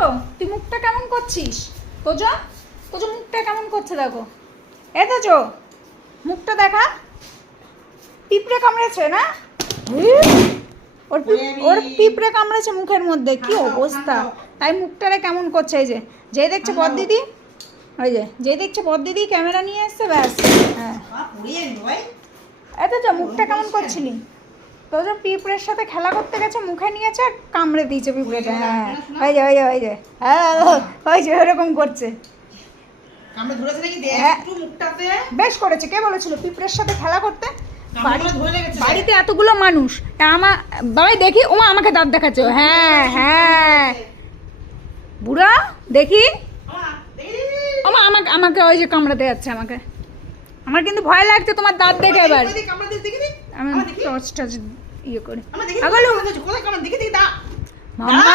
তোজো তুই মুখটা কেমন করছিস? তোজো তোজো মুখটা কেমন করছে দেখো। এ তোজো মুখটা দেখা। পিঁপড়ে কামড়েছে না? ওর পিঁপড়ে কামড়েছে মুখের মধ্যে, কি অবস্থা। তাই মুখটারে কেমন করছে। এই যে যে দেখছে বড় দিদি, ওই যে দেখছে বড় দিদি ক্যামেরা নিয়ে এসছে, ব্যাস। হ্যাঁ এত যা মুখটা কেমন করছিলি। তোজো পিঁপড়ের সাথে খেলা করতে গেছে, মুখে নিয়েছে আর কামড়ে দিয়েছে পিঁপড়েটা। হ্যাঁ ওই যে হ্যাঁ ওই যে ওরকম করছে। বেশ করেছে। কে বলেছিল পিঁপড়ের সাথে খেলা করতে? বাড়িতে এতগুলো মানুষ, আমার বাবাই দেখি ওমা আমাকে দাঁত দেখাচ্ছে। হ্যাঁ হ্যাঁ বুড়া দেখি ওমা আমাকে ওই যে কামড়াতে যাচ্ছে আমাকে। আমার কিন্তু ভয় লাগছে তোমার দাঁত দেখে। এবার আমি টর্চ ইয়ে করি। মামা